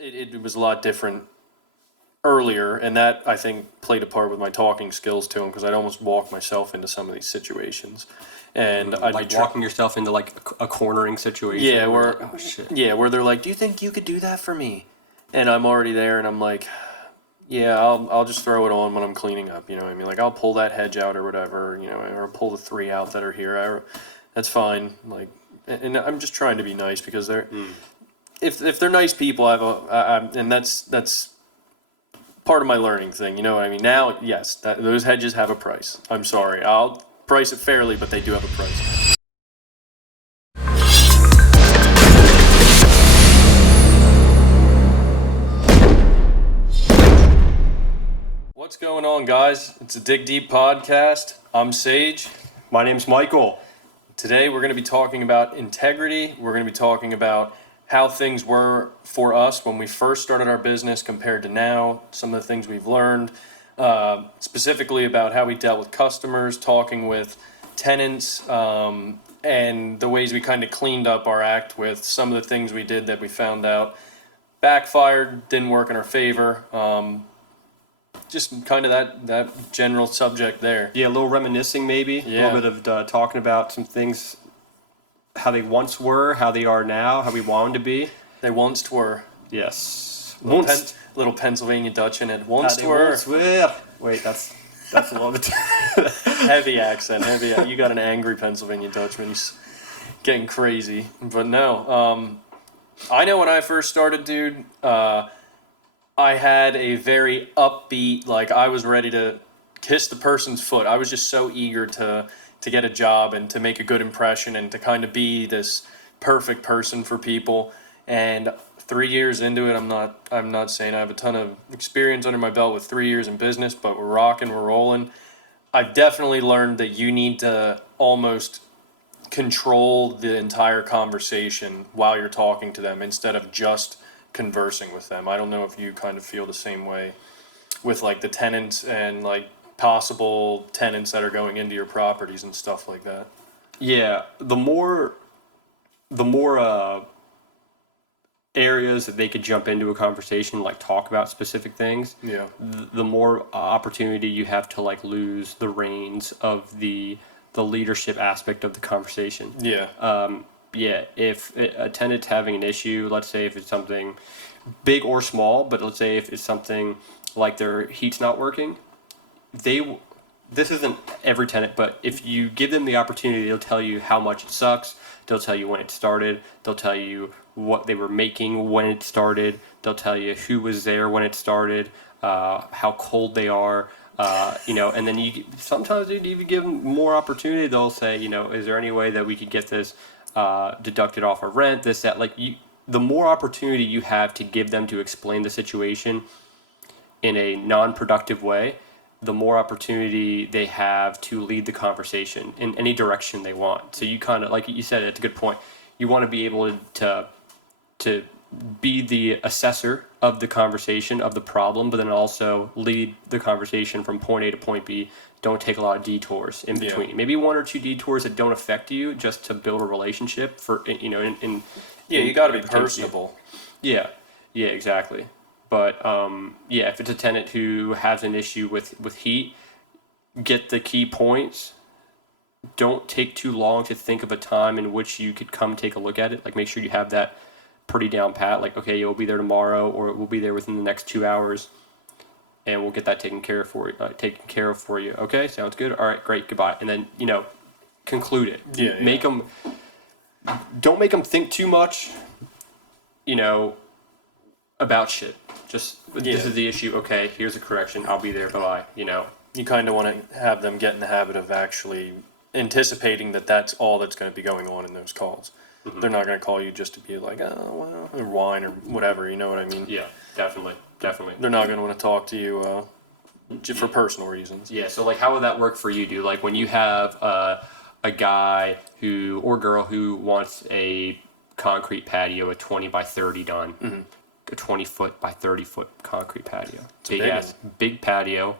it was a lot different earlier, and that I think played a part with my talking skills to him because I'd almost walk myself into some of these situations, and I'd Like be walking yourself into like a cornering situation. yeah, Where where you're like, oh shit. yeah, where they're like, "Do you think you could do that for me?" And I'm already there, and I'm like, "Yeah, I'll just throw it on when I'm cleaning up." You know what I mean? Like I'll pull that hedge out or whatever, you know, or pull the three out that are here. That's fine. Like, and I'm just trying to be nice because they're if they're nice people, I have and that's part of my learning thing. You know what I mean? Now, yes, those hedges have a price. I'm sorry, I'll price it fairly, but they do have a price. What's going on, guys? It's a Dig Deep podcast. I'm Sage. My name's Michael. Today, we're going to be talking about integrity. We're going to be talking about how things were for us when we first started our business compared to now, some of the things we've learned, specifically about how we dealt with customers, talking with tenants, and the ways we kind of cleaned up our act with some of the things we did that we found out backfired, didn't work in our favor. Just kind of that general subject there. Yeah, a little reminiscing maybe. Yeah. A little bit of talking about some things, how they once were, how they are now, how we want them to be. They once were. Yes. Little Pennsylvania Dutch in it. How Once they were. once were. Wait, that's a little bit. Heavy accent. You got an angry Pennsylvania Dutchman. He's getting crazy. But no. I know when I first started, dude. I had a very upbeat, like I was ready to kiss the person's foot. I was just so eager to get a job and to make a good impression and to kind of be this perfect person for people. And 3 years into it, I'm not saying I have a ton of experience under my belt with 3 years in business, but we're rocking, we're rolling. I've definitely learned that you need to almost control the entire conversation while you're talking to them instead of just conversing with them. I don't know if you kind of feel the same way with like the tenants and like possible tenants that are going into your properties and stuff like that. Yeah, the more areas that they could jump into a conversation, like talk about specific things, Yeah. the more opportunity you have to like lose the reins of the leadership aspect of the conversation. Yeah. Yeah, if a tenant's having an issue, let's say if it's something big or small, but let's say if it's something like their heat's not working, they this isn't every tenant, but if you give them the opportunity, they'll tell you how much it sucks. They'll tell you when it started. They'll tell you what they were making when it started. They'll tell you who was there when it started, how cold they are. And then you sometimes you even give them more opportunity. They'll say, is there any way that we could get this deducted off our rent? This, that, the more opportunity you have to give them to explain the situation in a non-productive way, the more opportunity they have to lead the conversation in any direction they want. So you kind of, like you said, it's a good point. You want to be able to be the assessor of the conversation, of the problem, but then also lead the conversation from point A to point B. Don't take a lot of detours in between. Yeah. Maybe one or two detours that don't affect you, just to build a relationship for, You got to be personable. Yeah, yeah, exactly. But if it's a tenant who has an issue with heat, get the key points. Don't take too long to think of a time in which you could come take a look at it. Like, make sure you have that pretty down pat. Like, okay, you'll be there tomorrow, or we'll be there within the next 2 hours, and we'll get that taken care of for you. Okay, sounds good. All right, great, goodbye. And then conclude it. Yeah. Make them. Don't make them think too much. About shit. Just this is the issue. Okay, here's a correction. I'll be there. Bye bye. You kind of want to have them get in the habit of actually anticipating that that's all that's going to be going on in those calls. Mm-hmm. They're not going to call you just to be like, oh, well, or whine or whatever. You know what I mean? Yeah, definitely. They're not going to want to talk to you for personal reasons. Yeah. So like, how would that work for you, dude? Like when you have a guy or girl who wants a concrete patio, a 20 by 30 done. Mm-hmm. A 20-foot by 30-foot concrete patio. Big patio.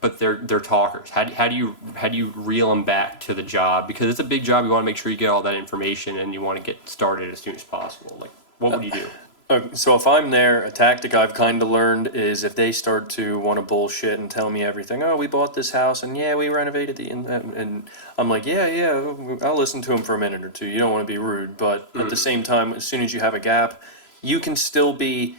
but they're talkers. How do you reel them back to the job, because it's a big job. You want to make sure you get all that information and you want to get started as soon as possible. Like, what would you do? So if I'm there, a tactic I've kind of learned is if they start to want to bullshit and tell me everything. Oh, we bought this house and yeah, we renovated and I'm like, yeah, I'll listen to them for a minute or two. You don't want to be rude, but at the same time, as soon as you have a gap, you can still be.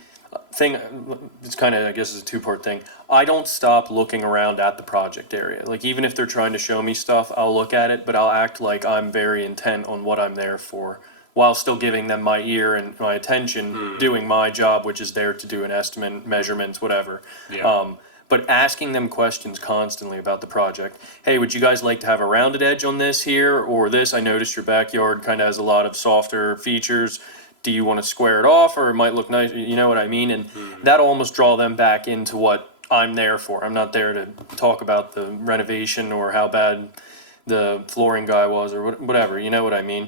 It's kind of, I guess it's a two-part thing. I don't stop looking around at the project area. Like, even if they're trying to show me stuff, I'll look at it, but I'll act like I'm very intent on what I'm there for, while still giving them my ear and my attention, doing my job, which is there to do an estimate, measurements, whatever. Yeah. But asking them questions constantly about the project. Hey, would you guys like to have a rounded edge on this here or this? I noticed your backyard kind of has a lot of softer features. Do you want to square it off, or it might look nice? You know what I mean? And that'll almost draw them back into what I'm there for. I'm not there to talk about the renovation or how bad the flooring guy was or whatever. You know what I mean?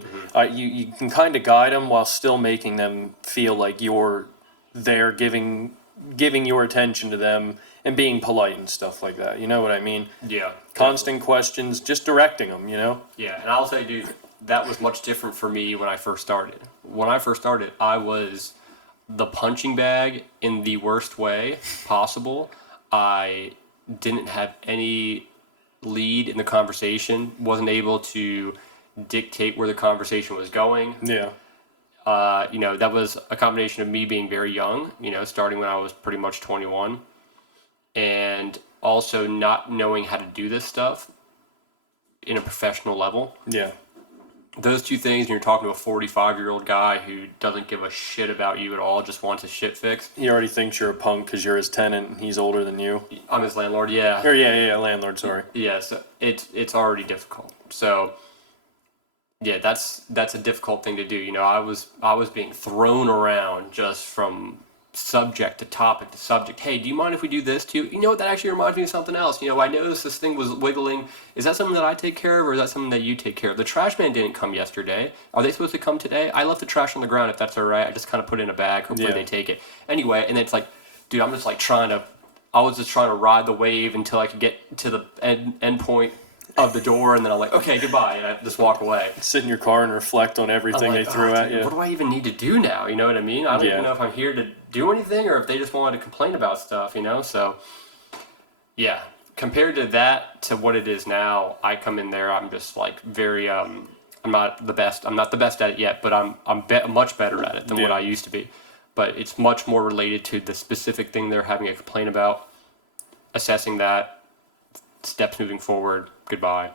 You can kind of guide them while still making them feel like you're there, giving your attention to them and being polite and stuff like that. You know what I mean? Yeah. Constant questions, just directing them. You know? Yeah, and I'll say, dude, that was much different for me when I first started. When I first started, I was the punching bag in the worst way possible. I didn't have any lead in the conversation, wasn't able to dictate where the conversation was going. Yeah. That was a combination of me being very young, starting when I was pretty much 21, and also not knowing how to do this stuff in a professional level. Yeah. Those two things, and you're talking to a 45-year-old guy who doesn't give a shit about you at all, just wants his shit fixed. He already thinks you're a punk because you're his tenant and he's older than you. I'm his landlord, yeah. Or yeah, landlord, sorry. Yeah, so it's already difficult. So yeah, that's a difficult thing to do. I was being thrown around just from subject to topic to subject. Hey, do you mind if we do this too? You know what, that actually reminds me of something else. I noticed this thing was wiggling. Is that something that I take care of, or is that something that you take care of? The trash man didn't come yesterday. Are they supposed to come today? I left the trash on the ground, if that's all right. I just kind of put it in a bag. Hopefully they take it. Anyway, and it's like, dude, I was just trying to ride the wave until I could get to the end point of the door, and then I'm like, okay, goodbye, and I just walk away. Sit in your car and reflect on everything they threw at you. What do I even need to do now? You know what I mean? I don't even know if I'm here to do anything or if they just wanted to complain about stuff, So, yeah, compared to that to what it is now, I come in there, I'm just very, I'm not the best. I'm not the best at it yet, but I'm much better at it than what I used to be. But it's much more related to the specific thing they're having a complaint about, assessing that, steps moving forward, goodbye,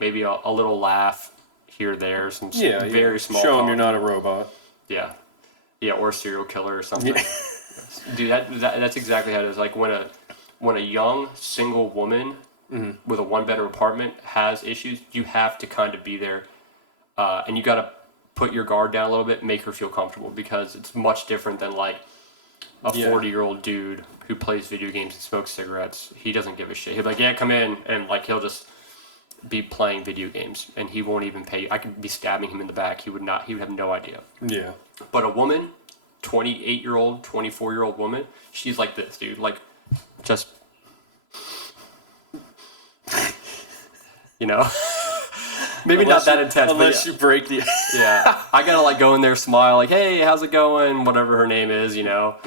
maybe a little laugh here or there, some very small show talk. them you're not a robot. Yeah, or a serial killer or something. Dude, that's exactly how it is. Like when a young single woman with a one-bedroom apartment has issues, you have to kind of be there, and you got to put your guard down a little bit, make her feel comfortable, because it's much different than a 40-year-old dude who plays video games and smokes cigarettes. He doesn't give a shit. He'll be like, yeah, come in, and he'll just be playing video games, and he won't even pay. I could be stabbing him in the back. He would have no idea. Yeah. But a woman, 28-year-old, 24-year-old woman, she's like this, dude. Just, maybe not that intense. Unless you break the... Yeah. I gotta go in there, smile, hey, how's it going? Whatever her name is, Yeah.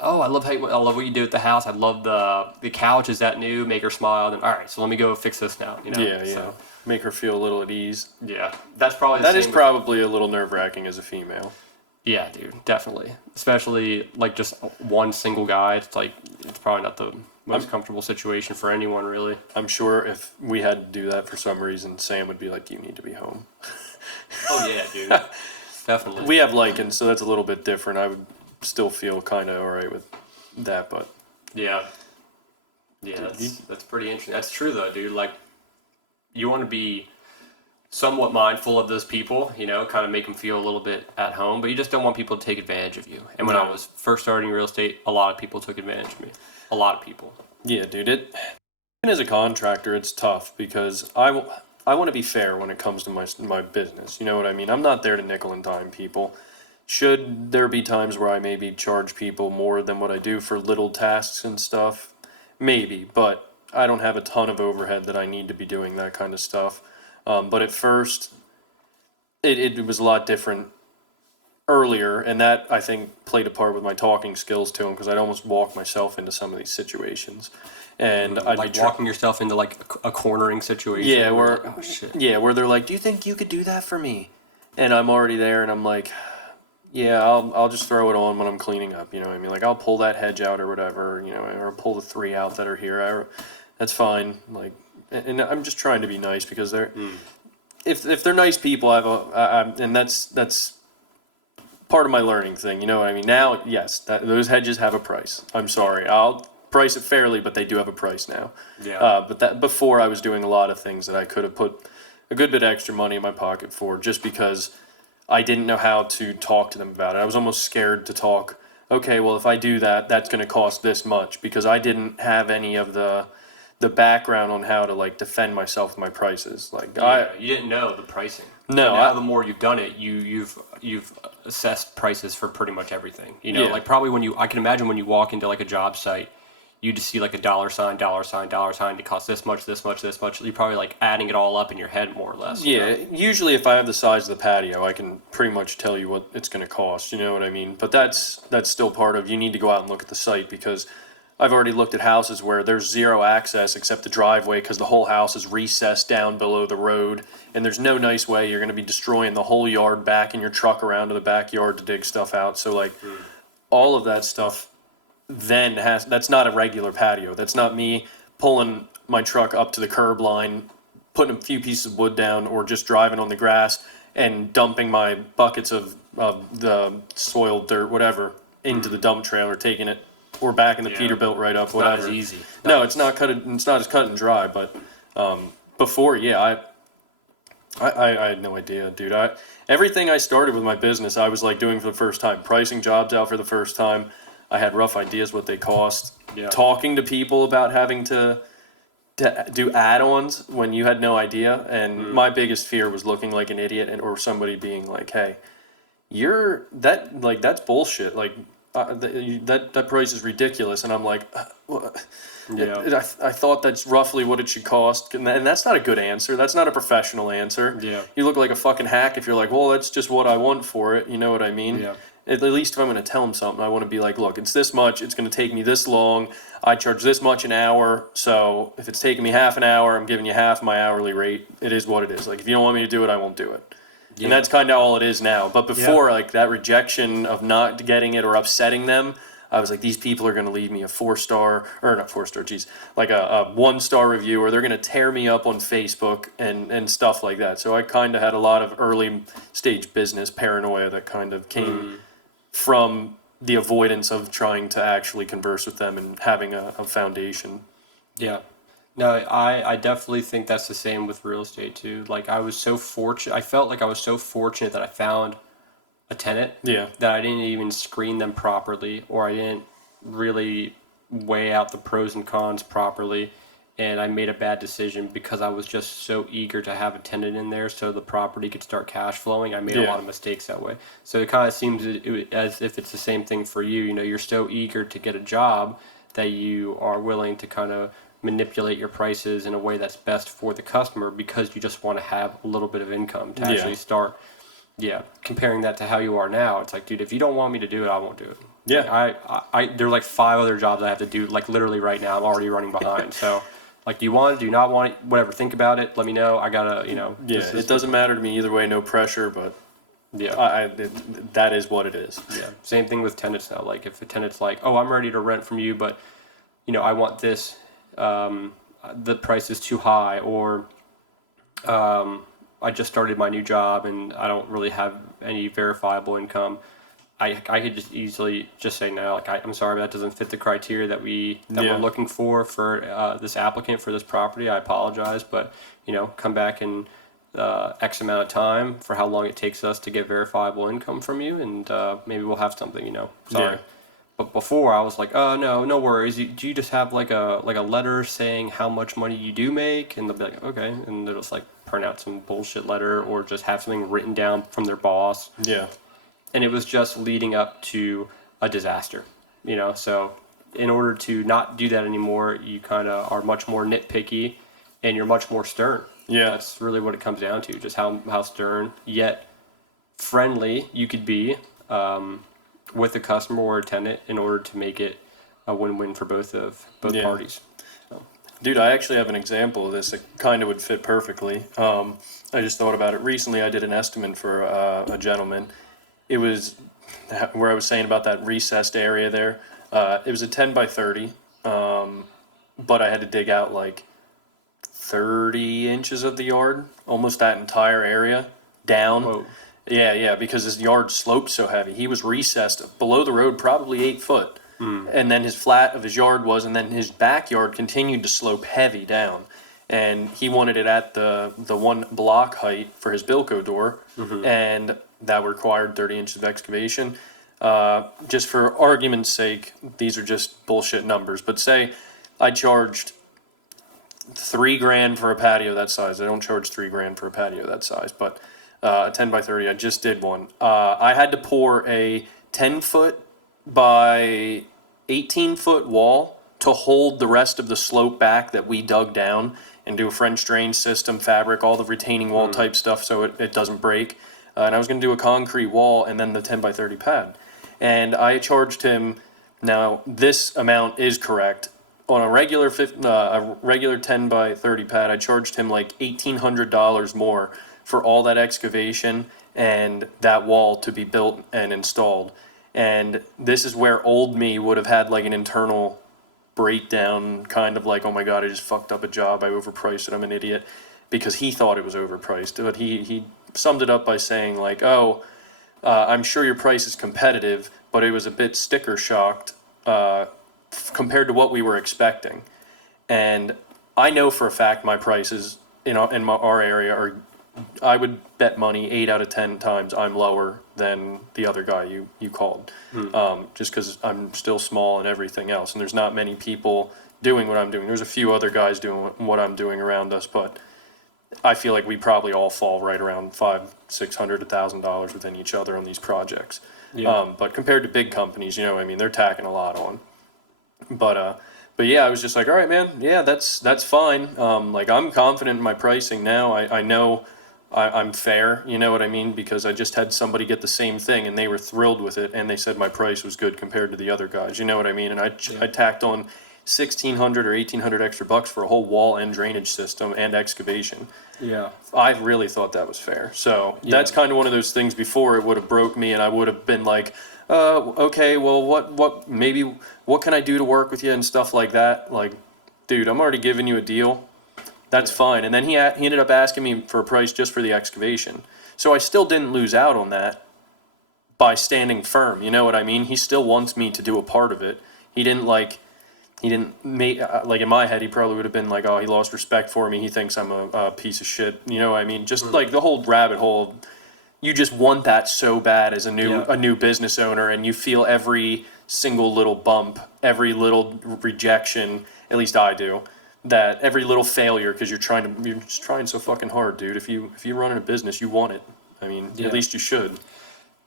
I love what you do at the house. I love the couch. Is that new? Make her smile. Then, all right, so let me go fix this now. Yeah. So, make her feel a little at ease. Yeah. That's probably that is probably a little nerve-wracking as a female. Yeah, dude, definitely. Especially just one single guy. It's probably not the most comfortable situation for anyone, really. I'm sure if we had to do that for some reason, Sam would be like, "You need to be home." Oh yeah, dude. Definitely. We have lichens, so that's a little bit different. I would still feel kind of all right with that, but yeah, that's pretty interesting. That's true though, dude. You want to be somewhat mindful of those people, kind of make them feel a little bit at home, but you just don't want people to take advantage of you. And when I was first starting real estate, a lot of people took advantage of me. A lot of people. Yeah, dude. Even as a contractor, it's tough because I want to be fair when it comes to my business. You know what I mean? I'm not there to nickel and dime people. Should there be times where I maybe charge people more than what I do for little tasks and stuff? maybe, but I don't have a ton of overhead that I need to be doing that kind of stuff. But at first, it was a lot different earlier, and that I think played a part with my talking skills to him because I'd almost walk myself into some of these situations, and I'd Like be walking yourself into like a cornering situation. yeah, where, where oh shit. yeah, where they're like, "Do you think you could do that for me?" And I'm already there, and I'm like, "Yeah, I'll just throw it on when I'm cleaning up." You know what I mean? Like I'll pull that hedge out or whatever, you know, or pull the three out that are here. That's fine. Like, and I'm just trying to be nice because they're if they're nice people, and that's part of my learning thing. You know what I mean? Now, yes, those hedges have a price. I'm sorry, I'll price it fairly, but they do have a price now. Yeah. But that before I was doing a lot of things that I could have put a good bit of extra money in my pocket for, just because I didn't know how to talk to them about it. I was almost scared to talk. Okay, well, if I do that, that's going to cost this much because I didn't have any of the background on how to like defend myself with my prices. Like Yeah, you didn't know the pricing. No, And now I- the more you've done it, you've assessed prices for pretty much everything. You know, Yeah. like probably I can imagine when you walk into like a job site, you just see like a dollar sign, dollar sign, dollar sign. It costs this much, this much, this much. You're probably like adding it all up in your head more or less. you Yeah, know? usually if I have the size of the patio, I can pretty much tell you what it's going to cost. You know what I mean? But that's still part of, you need to go out and look at the site because I've already looked at houses where there's zero access except the driveway because the whole house is recessed down below the road, and there's no nice way. You're going to be destroying the whole yard, backing your truck around to the backyard to dig stuff out. So like all of that stuff then that's not a regular patio. That's not me pulling my truck up to the curb line, putting a few pieces of wood down, or just driving on the grass and dumping my buckets of the soil, dirt, whatever, into the dump trailer, taking it, or backing the Yeah. Peterbilt right up, It's not whatever. as easy. No, it's not cut. It's not as cut and dry. But before, yeah, I had no idea, dude. Everything I started with my business, I was like doing for the first time, pricing jobs out for the first time. I had rough ideas what they cost. Yeah. Talking to people about having to do add-ons when you had no idea, and my biggest fear was looking like an idiot or somebody being like, "Hey, you're that like that's bullshit. Like that price is ridiculous." And I'm like, what? Yeah. I thought that's roughly what it should cost, and that's not a good answer. That's not a professional answer. Yeah. You look like a fucking hack if you're like, well, that's just what I want for it. You know what I mean? Yeah. At least if I'm going to tell them something, I want to be like, look, it's this much. It's going to take me this long. I charge this much an hour. So if it's taking me half an hour, I'm giving you half my hourly rate. It is what it is. Like if you don't want me to do it, I won't do it. Yeah. And that's kind of all it is now. But before, like that rejection of not getting it or upsetting them, I was like, these people are going to leave me a 4-star, or not 4-star, geez, like a 1-star review, or they're going to tear me up on Facebook and stuff like that. So I kind of had a lot of early stage business paranoia that kind of came from the avoidance of trying to actually converse with them and having a foundation. Yeah. No, I definitely think that's the same with real estate too. Like I was so fortunate. I felt like I was so fortunate that I found a tenant Yeah. that I didn't even screen them properly, or I didn't really weigh out the pros and cons properly, and I made a bad decision because I was just so eager to have a tenant in there so the property could start cash flowing. I made a Yeah. lot of mistakes that way. So it kind of seems as if it's the same thing for you. You know, you're so eager to get a job that you are willing to kind of manipulate your prices in a way that's best for the customer because you just want to have a little bit of income to Yeah. actually start. Yeah, comparing that to how you are now, it's like, dude, if you don't want me to do it, I won't do it. Yeah. I there's like 5 other jobs I have to do, like literally right now. I'm already running behind. So, like, do you want it? Do you not want it? Whatever. Think about it. Let me know. I gotta, Yeah, this is- it doesn't matter to me either way, no pressure, but Yeah, that is what it is. yeah. Same thing with tenants now. Like, if a tenant's like, oh, I'm ready to rent from you, but I want this. The price is too high, or I just started my new job and I don't really have any verifiable income. I could just easily just say no. Like I'm sorry, that doesn't fit the criteria that Yeah. we're looking for this applicant for this property. I apologize, but come back in X amount of time for how long it takes us to get verifiable income from you, and maybe we'll have something. Sorry. Yeah. But before I was like, oh no worries. Do you just have like a letter saying how much money you do make? And they'll be like, okay, and they'll just like print out some bullshit letter or just have something written down from their boss. Yeah. And it was just leading up to a disaster, So in order to not do that anymore, you kind of are much more nitpicky, and you're much more stern. Yeah. That's really what it comes down to, just how stern yet friendly you could be with a customer or a tenant in order to make it a win-win for both Yeah. parties. Dude, I actually have an example of this that kind of would fit perfectly. I just thought about it recently. I did an estimate for a gentleman. It was where I was saying about that recessed area there. It was a 10 by 30, but I had to dig out like 30 inches of the yard, almost that entire area down. Whoa. Yeah, because his yard sloped so heavy. He was recessed below the road probably 8 foot. And then his flat of his yard was, and then his backyard continued to slope heavy down. And he wanted it at the one block height for his Bilco door, and that required 30 inches of excavation. Just for argument's sake, these are just bullshit numbers, but say I charged $3,000 for a patio that size. I don't charge $3,000 for a patio that size, but a 10 by 30, I just did one. I had to pour a 10-foot by 18-foot wall to hold the rest of the slope back that we dug down and do a French drain system, fabric, all the retaining wall type stuff so it doesn't break. And I was going to do a concrete wall and then the 10 by 30 pad. And I charged him, now this amount is correct, on a regular 10 by 30 pad, I charged him like $1,800 more for all that excavation and that wall to be built and installed. And this is where old me would have had like an internal breakdown, kind of like, oh my God, I just fucked up a job. I overpriced it. I'm an idiot, because he thought it was overpriced. But he summed it up by saying like, I'm sure your price is competitive, but it was a bit sticker shocked compared to what we were expecting. And I know for a fact my prices in our area are, I would bet money 8 out of 10 times I'm lower than the other guy you called, just because I'm still small and everything else, and there's not many people doing what I'm doing. There's a few other guys doing what I'm doing around us, but I feel like we probably all fall right around $500, $600, $1,000 within each other on these projects. Yeah. But compared to big companies, I mean, they're tacking a lot on. But yeah, I was just like, all right, man, yeah, that's fine. Like, I'm confident in my pricing now. I know I'm fair, you know what I mean? Because I just had somebody get the same thing and they were thrilled with it, and they said my price was good compared to the other guys, you know what I mean? And I tacked on $1,600 or $1,800 extra bucks for a whole wall and drainage system and excavation. Yeah. I really thought that was fair. So that's kind of one of those things. Before, it would have broke me and I would have been like, okay, well, what can I do to work with you and stuff like that? Like, dude, I'm already giving you a deal. That's fine. And then he ended up asking me for a price just for the excavation. So I still didn't lose out on that by standing firm. You know what I mean? He still wants me to do a part of it. He didn't make, like, in my head, he probably would have been like, oh, he lost respect for me. He thinks I'm a piece of shit. You know what I mean? Just like the whole rabbit hole. You just want that so bad as a new business owner, and you feel every single little bump, every little rejection. At least I do. That every little failure, because you're just trying so fucking hard, dude. If you're running a business, you want it. I mean, at least you should.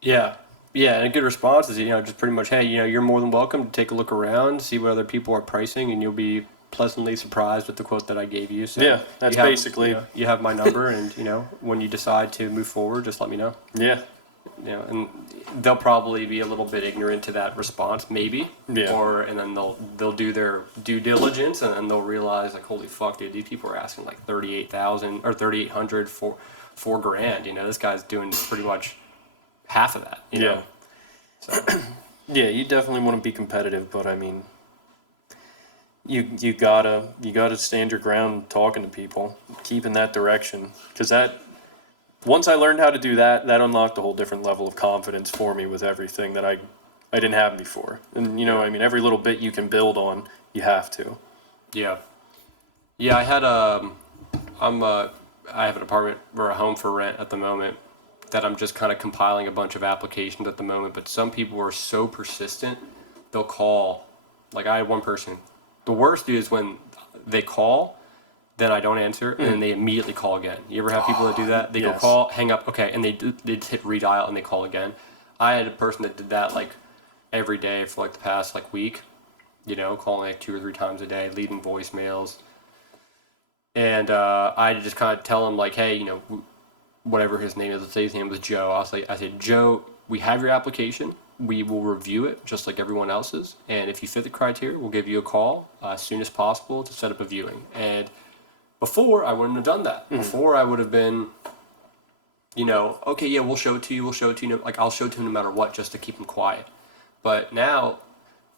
Yeah. Yeah, and a good response is, just pretty much, hey, you're more than welcome to take a look around, see what other people are pricing, and you'll be pleasantly surprised with the quote that I gave you. So yeah, that's basically. You have my number, and, when you decide to move forward, just let me know. Yeah. And they'll probably be a little bit ignorant to that response, maybe. Yeah. And then they'll do their due diligence, and then they'll realize, like, holy fuck, dude, these people are asking like $38,000 or $3,800 for $4,000. This guy's doing pretty much half of that. You know? So. Yeah, you definitely want to be competitive, but I mean, you gotta stand your ground talking to people, keep in that direction, because once I learned how to do that unlocked a whole different level of confidence for me with everything that I didn't have before. And I mean, every little bit you can build on, you have to. Yeah. Yeah, I had I have an apartment or a home for rent at the moment that I'm just kind of compiling a bunch of applications at the moment, but some people are so persistent, they'll call. Like, I had one person. The worst is when they call, then I don't answer, and then they immediately call again. You ever have people that do that? They go call, hang up, okay, and they just hit redial and they call again. I had a person that did that like every day for like the past like week, calling like 2 or 3 times a day, leaving voicemails. And I just kind of tell him like, hey, whatever his name is, let's say his name was Joe. I said, Joe, we have your application. We will review it just like everyone else's. And if you fit the criteria, we'll give you a call as soon as possible to set up a viewing. And before, I wouldn't have done that. Before, I would have been, okay, yeah, we'll show it to you. Like, I'll show it to him no matter what, just to keep him quiet. But now,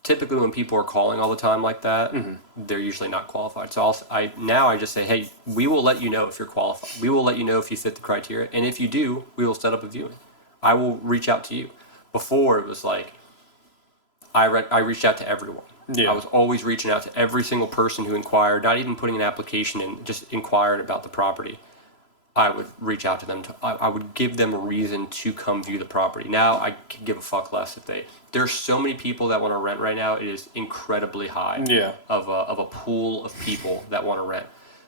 typically when people are calling all the time like that, they're usually not qualified. So I just say, hey, we will let you know if you're qualified. We will let you know if you fit the criteria. And if you do, we will set up a viewing. I will reach out to you. Before, it was like, I reached out to everyone. Yeah. I was always reaching out to every single person who inquired, not even putting an application in, just inquired about the property. I would reach out to them. I would give them a reason to come view the property. Now I could give a fuck less if they. There's so many people that want to rent right now. It is incredibly high. Yeah. Of a pool of people that want to rent.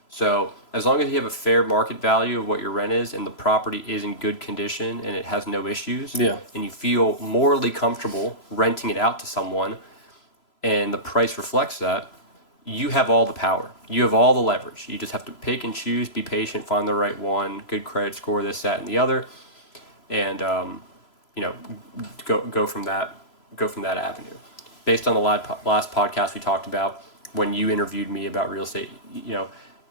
So as long as you have a fair market value of what your rent is, and the property is in good condition and it has no issues, Yeah. and you feel morally comfortable renting it out to someone, and the price reflects that, you have all the power. You have all the leverage. You just have to pick and choose, be patient, find the right one, good credit score, this, that, and the other, and go from that avenue. Based on the last podcast we talked about, when you interviewed me about real estate,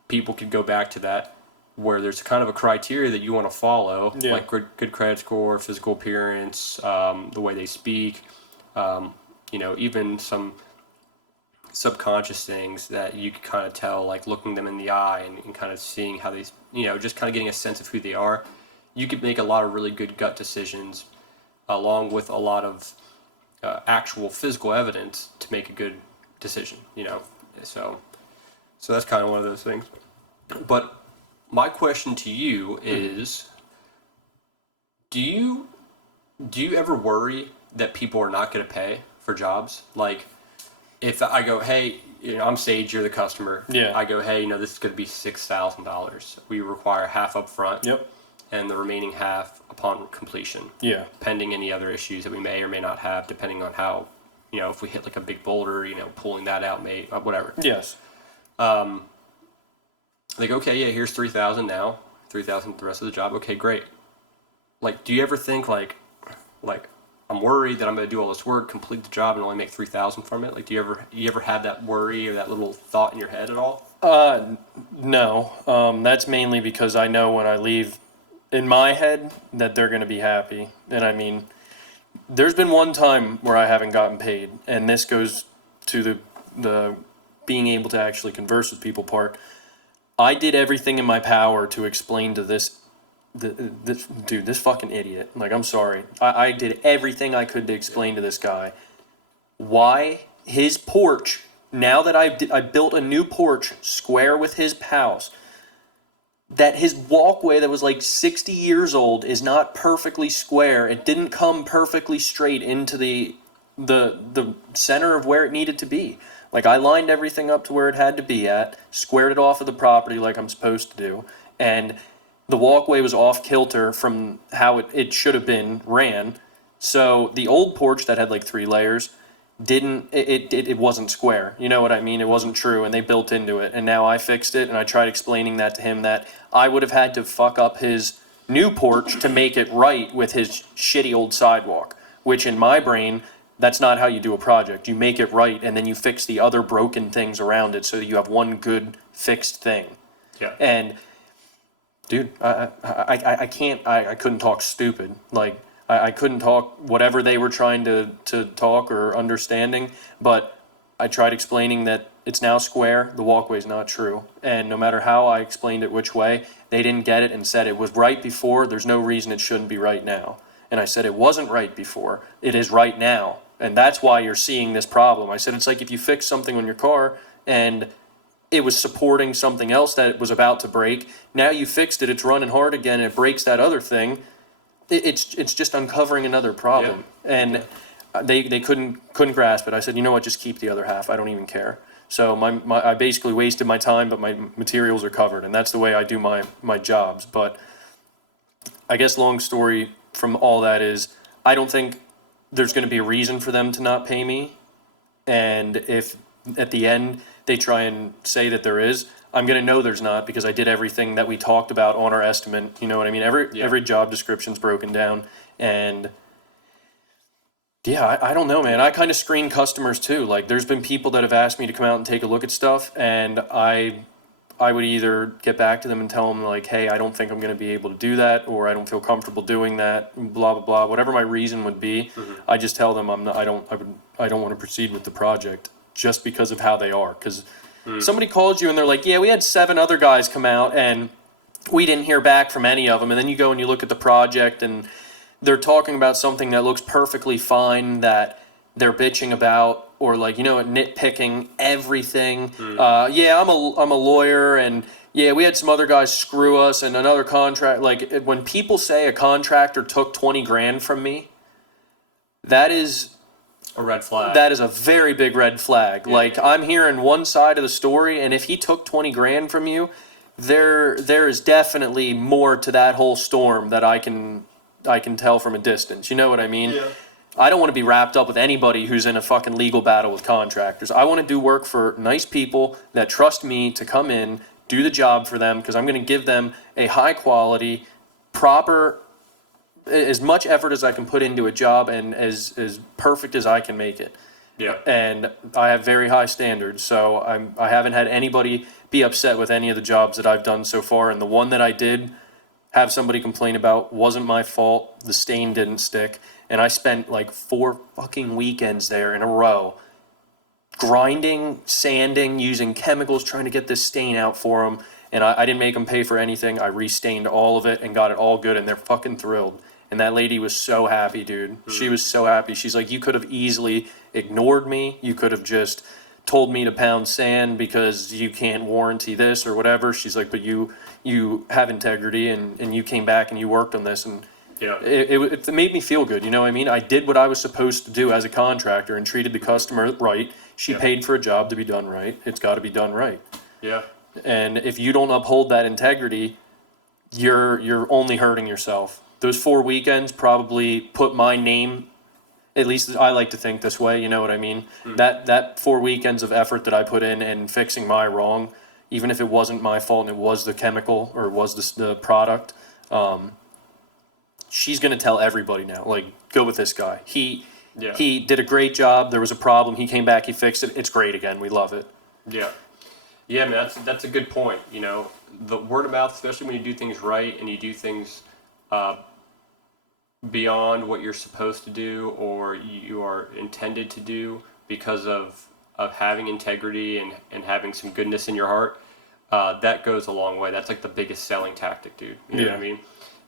people could go back to that, where there's kind of a criteria that you want to follow, like good credit score, physical appearance, the way they speak, even some subconscious things that you could kind of tell, like looking them in the eye and kind of seeing how they, just kind of getting a sense of who they are. You could make a lot of really good gut decisions, along with a lot of actual physical evidence to make a good decision. So that's kind of one of those things. But my question to you is, do you ever worry that people are not going to pay for jobs? Like, if I go, hey, I'm Sage, you're the customer. Yeah. I go, hey, this is going to be $6,000. We require half up front. Yep. And the remaining half upon completion. Yeah. Pending any other issues that we may or may not have, depending on how, if we hit like a big boulder, pulling that out may, whatever. Yes. Like, okay, yeah, here's $3,000 now, $3,000 the rest of the job. Okay, great. Like, do you ever think like I'm worried that I'm going to do all this work, complete the job, and only make $3,000 from it? Like, do you ever have that worry or that little thought in your head at all? No. That's mainly because I know when I leave, in my head, that they're going to be happy. And I mean, there's been one time where I haven't gotten paid, and this goes to the being able to actually converse with people part. I did everything in my power to explain to this fucking idiot. Like, I'm sorry. I did everything I could to explain to this guy why his porch, now that I built a new porch square with his house, that his walkway that was like 60 years old is not perfectly square. It didn't come perfectly straight into the center of where it needed to be. Like, I lined everything up to where it had to be at, squared it off of the property like I'm supposed to do, and the walkway was off kilter from how it should have been ran. So the old porch that had like 3 layers it wasn't square. You know what I mean? It wasn't true, and they built into it. And now I fixed it, and I tried explaining that to him, that I would have had to fuck up his new porch to make it right with his shitty old sidewalk, which in my brain, that's not how you do a project. You make it right, and then you fix the other broken things around it so that you have one good fixed thing. Yeah. And dude, I couldn't talk stupid. Like, I couldn't talk whatever they were trying to talk or understanding, but I tried explaining that it's now square, the walkway's not true. And no matter how I explained it which way, they didn't get it and said it was right before, there's no reason it shouldn't be right now. And I said it wasn't right before, it is right now. And that's why you're seeing this problem. I said it's like if you fix something on your car and it was supporting something else that was about to break. Now you fixed it, it's running hard again, and it breaks that other thing. It's just uncovering another problem. Yeah. And they couldn't grasp it. I said, you know what, just keep the other half. I don't even care. So I basically wasted my time, but my materials are covered, and that's the way I do my jobs. But I guess long story from all that is, I don't think there's going to be a reason for them to not pay me. and if at the end they try and say that there is, I'm going to know there's not because I did everything that we talked about on our estimate. You know what I mean? Every job description's broken down, and yeah, I don't know, man. I kind of screen customers too. Like, there's been people that have asked me to come out and take a look at stuff, and I would either get back to them and tell them like, hey, I don't think I'm going to be able to do that, or I don't feel comfortable doing that, blah blah blah, whatever my reason would be. I just tell them I don't want to proceed with the project just because of how they are. Because somebody calls you and they're like, yeah, we had 7 other guys come out and we didn't hear back from any of them, and then you go and you look at the project and they're talking about something that looks perfectly fine that they're bitching about, or like, nitpicking everything. Yeah, I'm a lawyer, and yeah, we had some other guys screw us, and another contract. Like, when people say a contractor took 20 grand from me, that is A red flag. that is a very big red flag. Like, yeah. I'm hearing one side of the story, and if he took 20 grand from you, there is definitely more to that whole storm that I can tell from a distance. You know what I mean? Yeah. I don't want to be wrapped up with anybody who's in a fucking legal battle with contractors. I want to do work for nice people that trust me to come in, do the job for them, because I'm going to give them a high quality, proper, as much effort as I can put into a job, and as perfect as I can make it. Yeah. And I have very high standards, so I haven't had anybody be upset with any of the jobs that I've done so far. And the one that I did have somebody complain about wasn't my fault. The stain didn't stick. And I spent like 4 fucking weekends there in a row, grinding, sanding, using chemicals, trying to get this stain out for them. And I didn't make them pay for anything. I restained all of it and got it all good, and they're fucking thrilled. And that lady was so happy, dude. She was so happy. She's like, you could have easily ignored me. You could have just told me to pound sand because you can't warranty this or whatever. She's like, but you have integrity, and you came back and you worked on this, and Yeah. it made me feel good. You know what I mean? I did what I was supposed to do as a contractor and treated the customer right. She Yeah. paid for a job to be done right. It's got to be done right. Yeah. And if you don't uphold that integrity, you're only hurting yourself. Those 4 weekends probably put my name, at least I like to think this way, you know what I mean? That 4 weekends of effort that I put in and fixing my wrong, even if it wasn't my fault and it was the chemical or it was the product, she's going to tell everybody now, like, go with this guy. He did a great job. There was a problem. He came back. He fixed it. It's great again. We love it. Yeah. Yeah, man, that's a good point. You know, the word of mouth, especially when you do things right and you do things beyond what you're supposed to do or you are intended to do because of having integrity and having some goodness in your heart, that goes a long way. That's like the biggest selling tactic, dude. You know what I mean?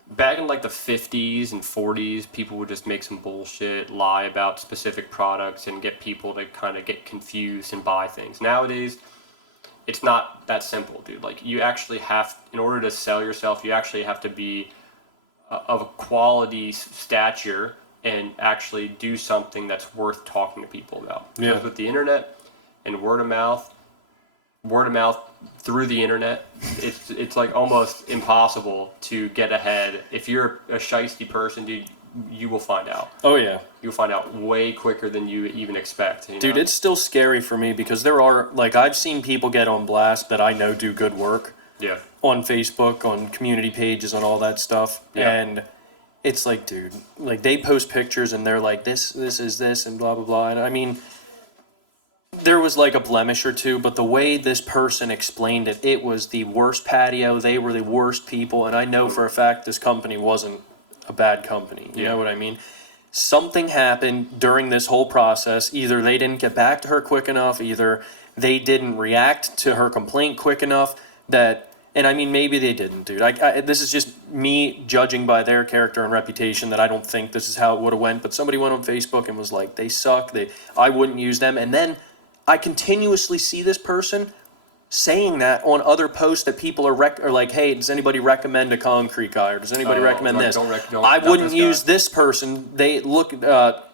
Back in like the 50s and 40s, people would just make some bullshit, lie about specific products, and get people to kind of get confused and buy things. Nowadays, it's not that simple, dude. Like, you actually have, in order to sell yourself, you actually have to be of a quality stature and actually do something that's worth talking to people about. Yeah. Because with the internet and word of mouth through the internet, it's like almost impossible to get ahead. If you're a shiesty person, dude, you will find out. Oh, yeah. You'll find out way quicker than you even expect. Dude, it's still scary for me because there are, like, I've seen people get on blast that I know do good work. Yeah. On Facebook, on community pages, on all that stuff. Yeah. And it's like, dude, like, they post pictures and they're like, this is this and blah, blah, blah. And I mean, there was like a blemish or two, but the way this person explained it, it was the worst patio. They were the worst people. And I know for a fact this company wasn't a bad company. You know what I mean? Something happened during this whole process. Either they didn't get back to her quick enough, either they didn't react to her complaint quick enough that, and I mean, maybe they didn't, dude. This is just me judging by their character and reputation that I don't think this is how it would have went. But somebody went on Facebook and was like, they suck. I wouldn't use them. And then I continuously see this person saying that on other posts that people are like, hey, does anybody recommend a concrete guy, or does anybody recommend this? I wouldn't use this person. They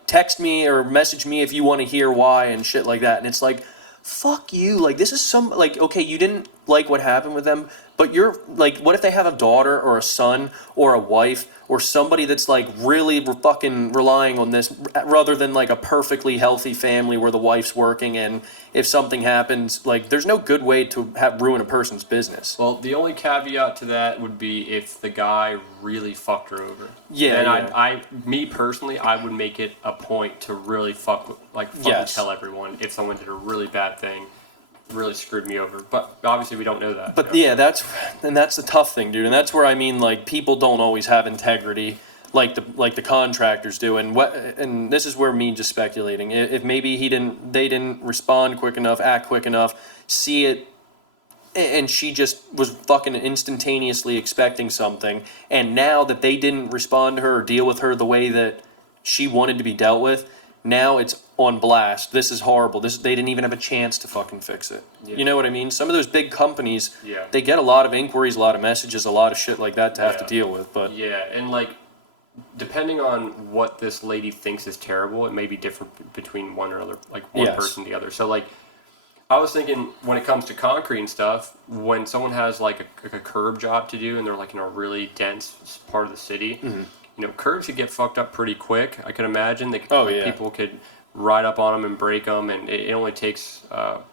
text me or message me if you want to hear why and shit like that. And it's like, fuck you. Like, this is okay, you didn't like what happened with them, But you're like, what if they have a daughter or a son or a wife or somebody that's like really fucking relying on this rather than like a perfectly healthy family where the wife's working and if something happens, like there's no good way to ruin a person's business. Well, the only caveat to that would be if the guy really fucked her over. Yeah, And yeah. me personally, I would make it a point to really fucking Yes. tell everyone if someone did a really bad thing, really screwed me over. But obviously, we don't know that. But you know? yeah, that's the tough thing, dude, and that's where I mean, like, people don't always have integrity, like the contractors do, and this is where me just speculating. If maybe they didn't respond quick enough, act quick enough, see it, and she just was fucking instantaneously expecting something, and now that they didn't respond to her or deal with her the way that she wanted to be dealt with, now it's on blast. This is horrible. They didn't even have a chance to fucking fix it. Yeah. You know what I mean? Some of those big companies, Yeah. they get a lot of inquiries, a lot of messages, a lot of shit like that to have to Yeah. deal with. But Yeah, and like, depending on what this lady thinks is terrible, it may be different between one or other, like one Yes. person to the other. So like, I was thinking when it comes to concrete and stuff, when someone has like a curb job to do and they're like in a really dense part of the city, Mm-hmm. you know, curbs could get fucked up pretty quick. I could imagine Oh, yeah. people could ride up on them and break them, and it only takes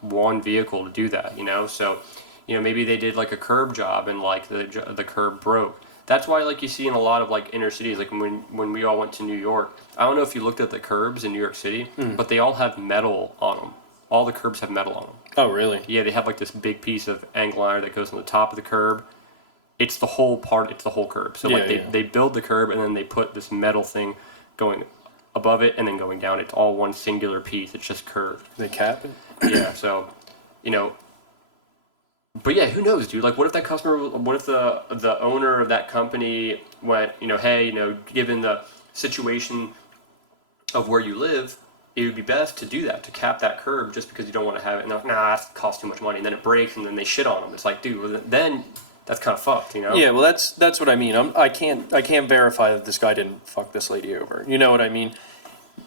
one vehicle to do that. You know, so you know maybe they did like a curb job and like the curb broke. That's why, like, you see in a lot of like inner cities, like when we all went to New York. I don't know if you looked at the curbs in New York City, but they all have metal on them. All the curbs have metal on them. oh, really? Yeah, they have like this big piece of angle iron that goes on the top of the curb. It's the whole part. It's the whole curb. So like Yeah, yeah. they build the curb and then they put this metal thing going above it and then going down. It's all one singular piece. It's just curved. They cap it. Yeah. So, you know. But yeah, who knows, dude? Like, what if that customer? What if the owner of that company went, you know, hey, you know, given the situation of where you live, it would be best to do that, to cap that curb just because you don't want to have it. And they're like, nah, that costs too much money. And then it breaks, and then they shit on them. It's like, dude, well, then that's kind of fucked, you know? Yeah, well, that's what I mean. I can't verify that this guy didn't fuck this lady over. You know what I mean?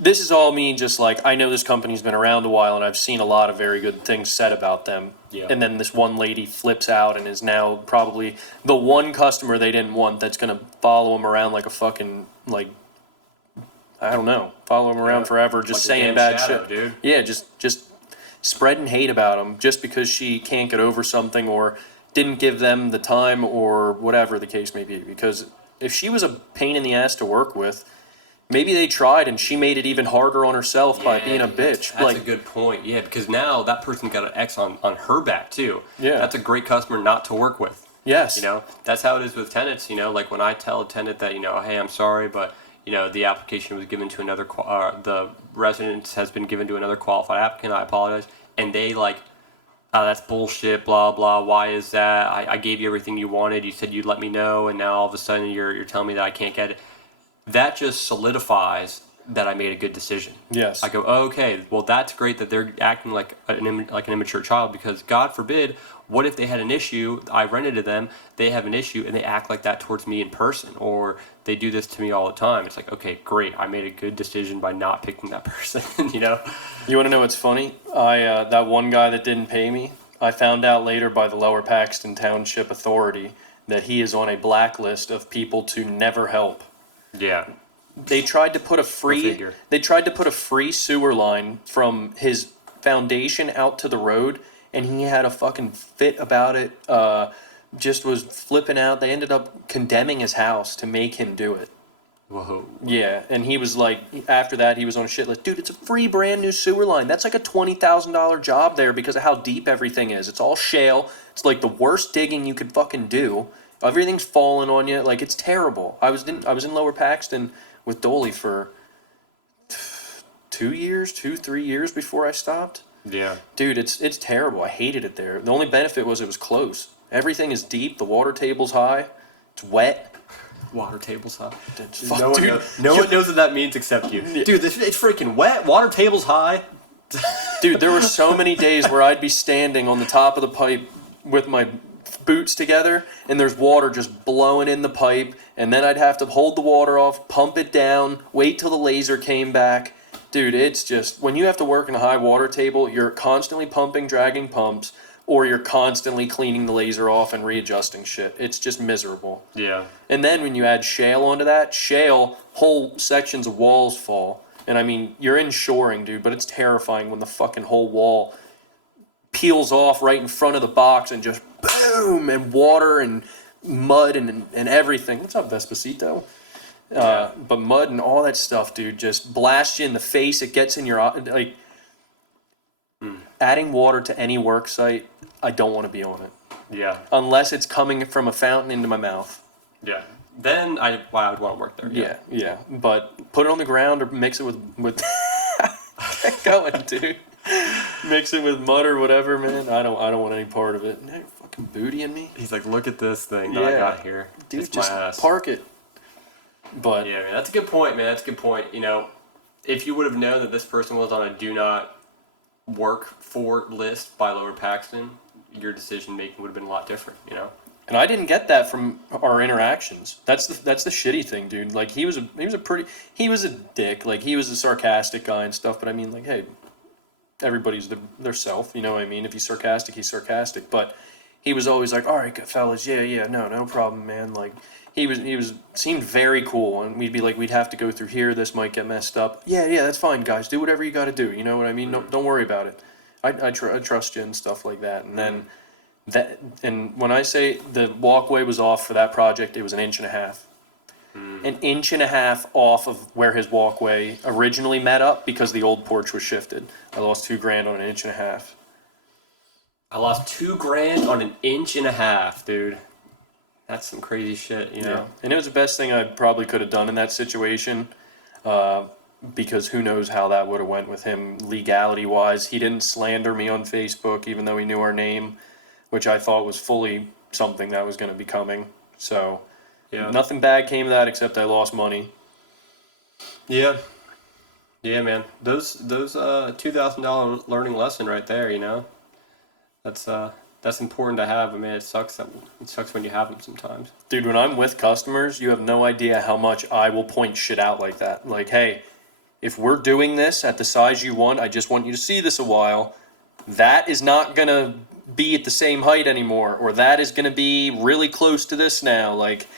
This is all me. Just like, I know this company's been around a while, and I've seen a lot of very good things said about them. Yeah. And then this one lady flips out and is now probably the one customer they didn't want that's gonna follow them around like a fucking like, I don't know, follow him around Yeah, forever, just like a saying damn bad shadow, shit. dude. Yeah, just spreading hate about him just because she can't get over something or didn't give them the time or whatever the case may be. Because if she was a pain in the ass to work with, maybe they tried and she made it even harder on herself by being a bitch. That's a good point. Yeah, because now that person got an X on her back too. Yeah. That's a great customer not to work with. Yes. You know, that's how it is with tenants. You know, like when I tell a tenant that, you know, hey, I'm sorry, but you know, the application was given to another, the residence has been given to another qualified applicant. I apologize, and they like, oh, that's bullshit. Blah blah. Why is that? I gave you everything you wanted. You said you'd let me know, and now all of a sudden you're telling me that I can't get it. That just solidifies that I made a good decision. Yes. I go, oh, okay, well, that's great that they're acting like an immature child, because God forbid, what if they had an issue, I rented to them, they have an issue, and they act like that towards me in person, or they do this to me all the time. It's like, okay, great, I made a good decision by not picking that person, you know? You want to know what's funny? That one guy that didn't pay me, I found out later by the Lower Paxton Township Authority that he is on a blacklist of people to never help. Yeah. They tried to put a figure. free sewer line from his foundation out to the road, and he had a fucking fit about it. Just was flipping out. They ended up condemning his house to make him do it. Whoa. Yeah, and he was like, after that, he was on a shit list. Dude, it's a free brand new sewer line. That's like a $20,000 job there because of how deep everything is. It's all shale. It's like the worst digging you could fucking do. Everything's falling on you. Like, it's terrible. I was in Lower Paxton with Dolly for 3 years before I stopped. Yeah. Dude, it's terrible. I hated it there. The only benefit was it was close. Everything is deep. The water table's high. It's wet. Water table's high. Fuck, no one, dude. no one knows what that means except you. Dude, it's freaking wet. Water table's high. Dude, there were so many days where I'd be standing on the top of the pipe with my boots together, and there's water just blowing in the pipe, and then I'd have to hold the water off, pump it down, wait till the laser came back. Dude, it's just, when you have to work in a high water table, you're constantly pumping, dragging pumps, or you're constantly cleaning the laser off and readjusting shit. It's just miserable. Yeah. And then when you add shale onto that, shale, whole sections of walls fall. And I mean, you're in shoring, dude, but it's terrifying when the fucking whole wall peels off right in front of the box and just boom, and water and mud and everything. What's up, Vespacito? But mud and all that stuff, dude, just blasts you in the face. It gets in your eye. Like, adding water to any work site, I don't want to be on it. Yeah. Unless it's coming from a fountain into my mouth. Yeah. Then I would want to work there. Yeah. But put it on the ground or mix it with get going, dude. Mix it with mud or whatever, man. I don't want any part of it. You're fucking bootying me. He's like, look at this thing that I got here. Dude, it's just my ass. park it. But yeah, man, that's a good point, man. That's a good point. You know, if you would have known that this person was on a do not work for list by Lower Paxton, your decision making would have been a lot different, you know? And I didn't get that from our interactions. That's the shitty thing, dude. Like, he was a dick. Like, he was a sarcastic guy and stuff, but I mean, like, hey, everybody's their self, you know what I mean? If he's sarcastic, he's sarcastic. But he was always like, all right, good fellas, yeah, no problem, man. Like, he seemed very cool, and we'd be like, we'd have to go through here, this might get messed up. Yeah, that's fine, guys, do whatever you got to do, you know what I mean? No, don't worry about it. I trust you and stuff like that. And then and when I say the walkway was off for that project, it was 1.5 inches. An 1.5 inches off of where his walkway originally met up because the old porch was shifted. I lost $2,000 on 1.5 inches. I lost $2,000 on 1.5 inches, dude. That's some crazy shit, you know? Yeah. And it was the best thing I probably could have done in that situation, because who knows how that would have went with him legality-wise. He didn't slander me on Facebook, even though he knew our name, which I thought was fully something that was going to be coming. So nothing bad came of that except I lost money. Yeah. Yeah, man. Those $2,000 learning lesson right there, you know? That's important to have. I mean, it sucks when you have them sometimes. Dude, when I'm with customers, you have no idea how much I will point shit out like that. Like, hey, if we're doing this at the size you want, I just want you to see this a while. That is not going to be at the same height anymore, or that is going to be really close to this now. Like,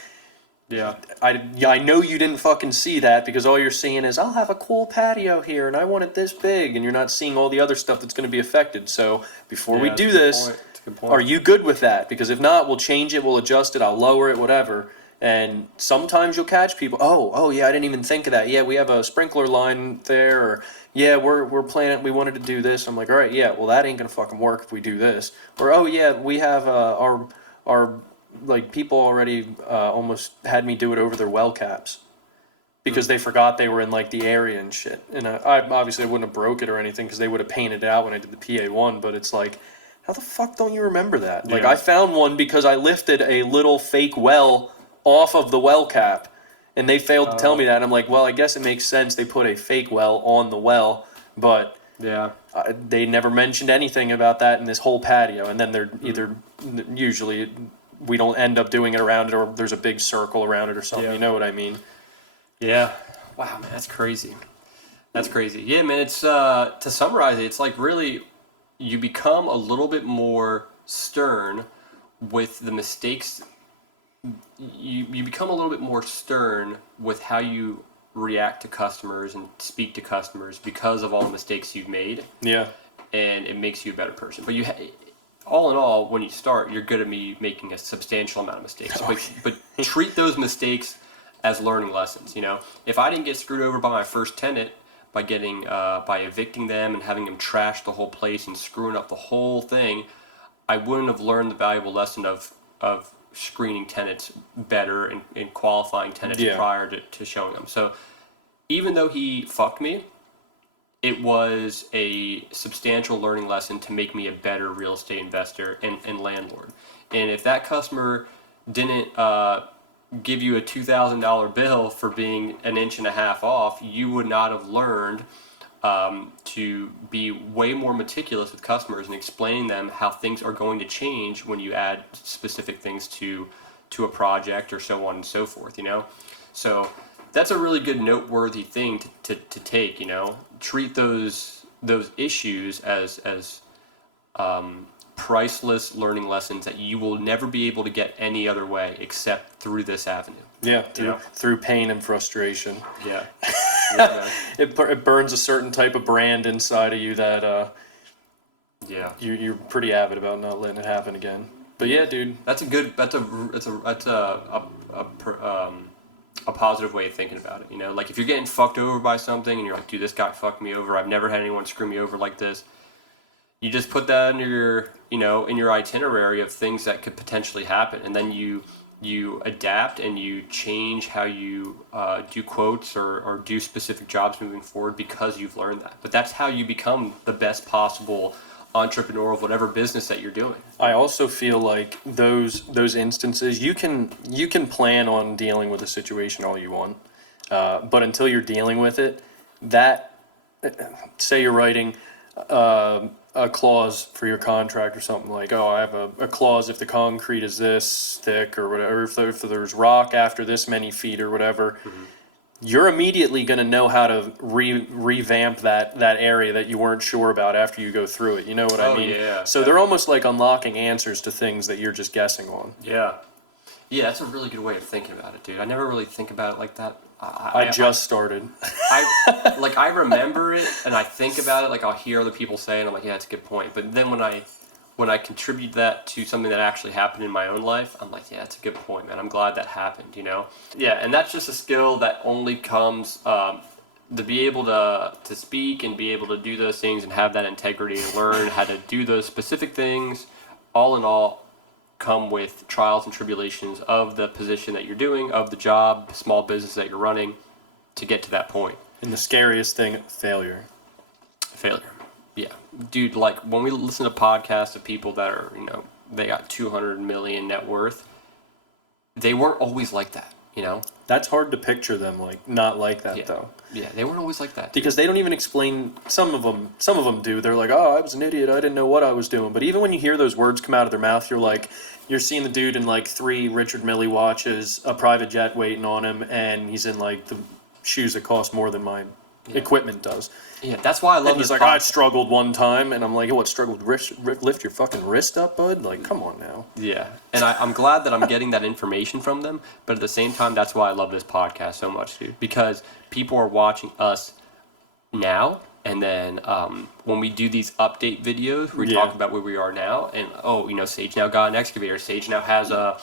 yeah, I know you didn't fucking see that because all you're seeing is, I'll have a cool patio here and I want it this big, and you're not seeing all the other stuff that's going to be affected. So before we do this, are you good with that? Because if not, we'll change it, we'll adjust it, I'll lower it, whatever. And sometimes you'll catch people, oh yeah, I didn't even think of that. Yeah, we have a sprinkler line there, or yeah, we're planning, we wanted to do this. I'm like, all right, yeah, well, that ain't gonna fucking work if we do this. Or, oh yeah, we have our like, people already almost had me do it over their well caps because they forgot they were in like the area and shit. And I obviously wouldn't have broke it or anything because they would have painted it out when I did the PA1, but it's like, how the fuck don't you remember that? Like, I found one because I lifted a little fake well off of the well cap, and they failed to tell me that. And I'm like, well, I guess it makes sense they put a fake well on the well, but they never mentioned anything about that in this whole patio. And then they're usually we don't end up doing it around it, or there's a big circle around it or something. You know what I mean? Yeah. Wow, man, that's crazy. That's crazy. Yeah, man, it's to summarize it, it's like really you become a little bit more stern with the mistakes. You become a little bit more stern with how you react to customers and speak to customers because of all the mistakes you've made. Yeah. And it makes you a better person. But all in all, when you start, you're going to be making a substantial amount of mistakes. But treat those mistakes as learning lessons. You know, if I didn't get screwed over by my first tenant by by evicting them and having them trash the whole place and screwing up the whole thing, I wouldn't have learned the valuable lesson of screening tenants better and qualifying tenants prior to showing them. So even though he fucked me, it was a substantial learning lesson to make me a better real estate investor and landlord. And if that customer didn't give you a $2,000 bill for being 1.5 inches off, you would not have learned to be way more meticulous with customers and explaining them how things are going to change when you add specific things to a project or so on and so forth, you know? So that's a really good noteworthy thing to take, you know? Treat those issues as priceless learning lessons that you will never be able to get any other way except through this avenue. Yeah, Yeah. through pain and frustration. Yeah. Yeah, It burns a certain type of brand inside of you that yeah. you're pretty avid about not letting it happen again. But yeah, dude. That's a positive way of thinking about it. You know, like if you're getting fucked over by something and you're like, dude, this guy fucked me over. I've never had anyone screw me over like this. You just put that in your itinerary of things that could potentially happen, and then you adapt and you change how you do quotes or do specific jobs moving forward because you've learned that. But that's how you become the best possible entrepreneur of whatever business that you're doing. I also feel like those instances you can plan on dealing with a situation all you want, but until you're dealing with it, that say you're writing a clause for your contract or something like, oh, I have a clause if the concrete is this thick or whatever, if there's rock after this many feet or whatever. Mm-hmm. You're immediately going to know how to revamp that area that you weren't sure about after you go through it. You know what I mean? Yeah, so they're almost like unlocking answers to things that you're just guessing on. Yeah. Yeah, that's a really good way of thinking about it, dude. I never really think about it like that. I just started. I remember it and I think about it, like I'll hear other people say it and I'm like, yeah, that's a good point. But then when I contribute that to something that actually happened in my own life, I'm like, yeah, that's a good point, man. I'm glad that happened, you know? Yeah, and that's just a skill that only comes to be able to speak and be able to do those things and have that integrity and learn how to do those specific things, all in all, come with trials and tribulations of the position that you're doing, of the job, the small business that you're running, to get to that point. And the scariest thing, failure. Yeah. Dude, like when we listen to podcasts of people that are, you know, they got 200 million net worth, they weren't always like that, you know? That's hard to picture them like not like that, Yeah. though. Yeah, they weren't always like that. Because they don't even explain. Some of them do. They're like, oh, I was an idiot. I didn't know what I was doing. But even when you hear those words come out of their mouth, you're seeing the dude in like 3 Richard Mille watches, a private jet waiting on him, and he's in like the shoes that cost more than my equipment does. Yeah, that's why I love and he's this like, I struggled one time, and I'm like, what, struggled? Lift your fucking wrist up, bud? Like, come on now. Yeah, and I'm glad that I'm getting that information from them, but at the same time, that's why I love this podcast so much, dude, because people are watching us now, and then when we do these update videos, we talk about where we are now, and Sage now got an excavator. Sage now has a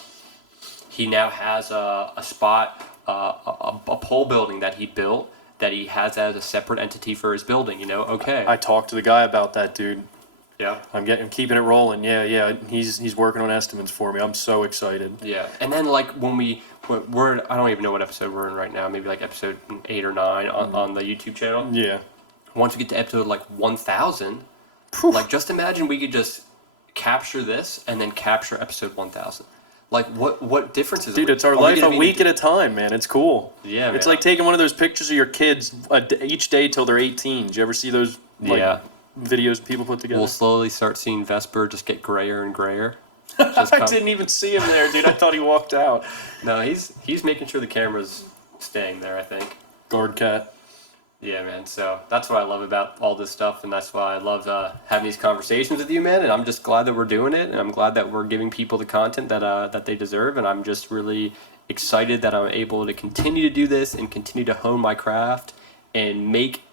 spot, a pole building that he built, that he has as a separate entity for his building, you know? Okay. I talked to the guy about that, dude. Yeah. I'm keeping it rolling. Yeah. He's working on estimates for me. I'm so excited. Yeah. And then like when we're I don't even know what episode we're in right now, maybe like episode 8 or 9 on the YouTube channel. Yeah. Once we get to episode like 1000, like just imagine we could just capture this and then capture episode 1000. Like, what difference is it? Dude, it's our life a week at a time, man. It's cool. Yeah, man. It's like taking one of those pictures of your kids each day till they're 18. Did you ever see those videos people put together? We'll slowly start seeing Vesper just get grayer and grayer. I didn't even see him there, dude. I thought he walked out. No, he's making sure the camera's staying there, I think. Guard cat. Yeah, man. So that's what I love about all this stuff, and that's why I love having these conversations with you, man. And I'm just glad that we're doing it, and I'm glad that we're giving people the content that they deserve. And I'm just really excited that I'm able to continue to do this and continue to hone my craft and make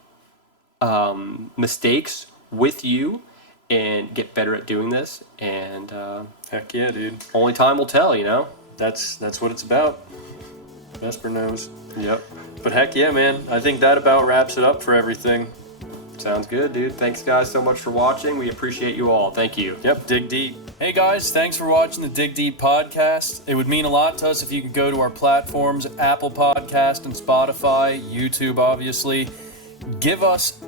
mistakes with you and get better at doing this. And heck yeah, dude. Only time will tell, you know. That's what it's about. Vesper knows. Yep. But heck yeah, man. I think that about wraps it up for everything. Sounds good, dude. Thanks, guys, so much for watching. We appreciate you all. Thank you. Yep, dig deep. Hey, guys, thanks for watching the Dig Deep podcast. It would mean a lot to us if you could go to our platforms, Apple Podcast and Spotify, YouTube, obviously. Give us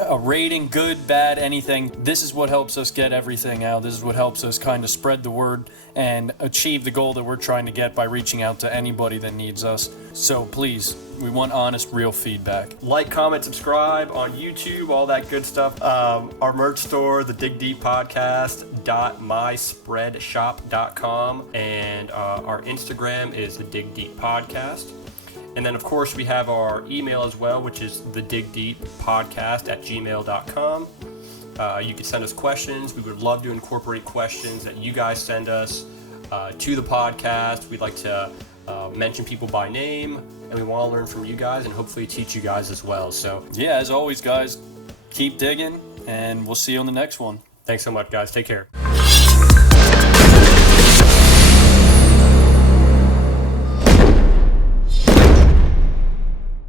a rating, good, bad, anything. This is what helps us get everything out. This is what helps us kind of spread the word and achieve the goal that we're trying to get by reaching out to anybody that needs us. So please, we want honest, real feedback. Like, comment, subscribe on YouTube, all that good stuff. Our merch store, the Dig Deep Podcast.myspreadshop.com, and our Instagram is the Dig Deep Podcast. And then, of course, we have our email as well, which is thedigdeeppodcast@gmail.com. You could send us questions. We would love to incorporate questions that you guys send us to the podcast. We'd like to mention people by name, and we want to learn from you guys and hopefully teach you guys as well. So yeah, as always, guys, keep digging, and we'll see you on the next one. Thanks so much, guys. Take care.